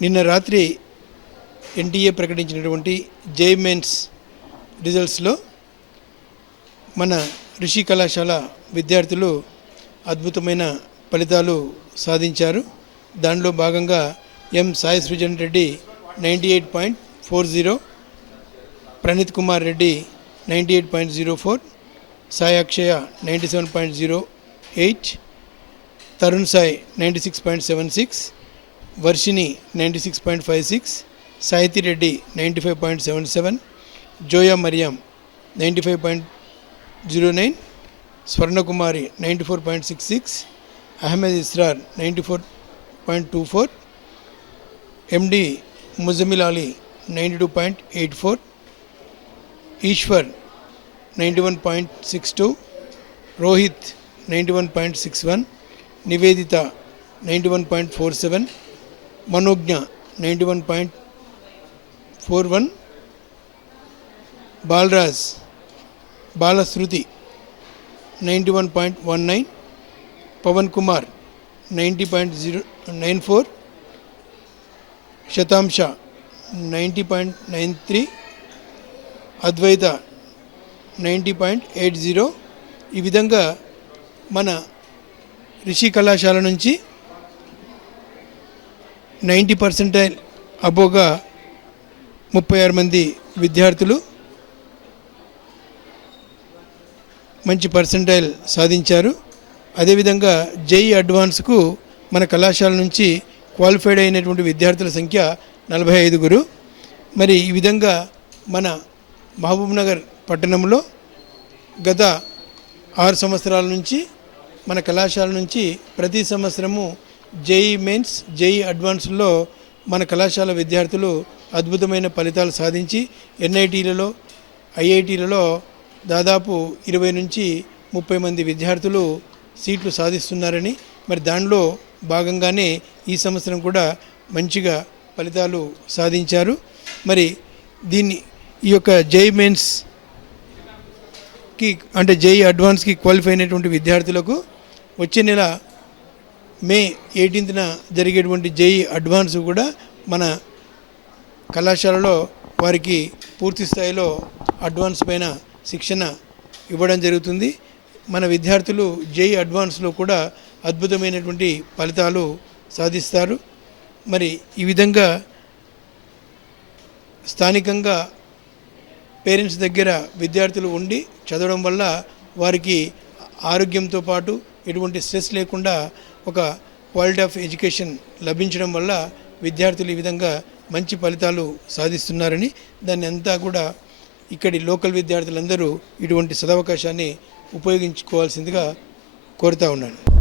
నిన్న రాత్రి ఎన్టీఏ ప్రకటించినటువంటి జై రిజల్ట్స్లో మన ఋషి కళాశాల విద్యార్థులు అద్భుతమైన ఫలితాలు సాధించారు. దానిలో భాగంగా M Sai Srujan Reddy ninety eight point four zero Praneeth Kumar Reddy ninety eight point zero four Sai Akshaya ninety seven point zero eight Tarun Sai ninety six point seven six Varshini ninety six point five six Sahithi Reddy ninety five point seven seven Zoya Mariam ninety five point zero nine Swarnakumari ninety four point six six Ahmed Israr ninety four point two four MD Muzammil Ali ninety two point eight four Eshwar ninety one point six two Rohith ninety one point six one Niveditha ninety one point four seven Manogna ninety one point four one. Balraj Balashruti ninety one point one nine. Pavan Kumar ninety point zero nine four. Shatamsha ninety point nine three. Advaita ninety point eight zero. ఈ విధంగా మన రిషి కళాశాల నుంచి ninety percentile అబోగా ముప్పై ఆరు మంది విద్యార్థులు మంచి పర్సెంటైల్ సాధించారు. అదేవిధంగా జేఈ అడ్వాన్స్కు మన కళాశాల నుంచి క్వాలిఫైడ్ అయినటువంటి విద్యార్థుల సంఖ్య నలభై ఐదుగురు. మరి ఈ విధంగా మన మహబూబ్నగర్ పట్టణంలో గత ఆరు సంవత్సరాల నుంచి మన కళాశాల నుంచి ప్రతి సంవత్సరము జేఈ మెయిన్స్ జేఈ అడ్వాన్స్లో మన కళాశాల విద్యార్థులు అద్భుతమైన ఫలితాలు సాధించి ఎన్ఐటీలలో ఐఐటీలలో దాదాపు ఇరవై నుంచి ముప్పై మంది విద్యార్థులు సీట్లు సాధిస్తున్నారని మరి దానిలో భాగంగానే ఈ సంవత్సరం కూడా మంచిగా ఫలితాలు సాధించారు. మరి దీన్ని ఈ యొక్క జై మెయిన్స్కి అంటే జేఈ అడ్వాన్స్కి క్వాలిఫై అయినటువంటి విద్యార్థులకు వచ్చే నెల మే ఎయిటీన్త్న జరిగేటువంటి జేఈ అడ్వాన్స్ కూడా మన కళాశాలలో వారికి పూర్తి స్థాయిలో అడ్వాన్స్ పైన శిక్షణ ఇవ్వడం జరుగుతుంది. మన విద్యార్థులు జేఈ అడ్వాన్స్లో కూడా అద్భుతమైనటువంటి ఫలితాలు సాధిస్తారు. మరి ఈ విధంగా స్థానికంగా పేరెంట్స్ దగ్గర విద్యార్థులు ఉండి చదవడం వల్ల వారికి ఆరోగ్యంతో పాటు ఎటువంటి స్ట్రెస్ లేకుండా ఒక క్వాలిటీ ఆఫ్ ఎడ్యుకేషన్ లభించడం వల్ల విద్యార్థులు ఈ విధంగా మంచి ఫలితాలు సాధిస్తున్నారని దాన్ని అంతా కూడా ఇక్కడి లోకల్ విద్యార్థులందరూ ఇటువంటి సదవకాశాన్ని ఉపయోగించుకోవాల్సిందిగా కోరుతా ఉన్నాను.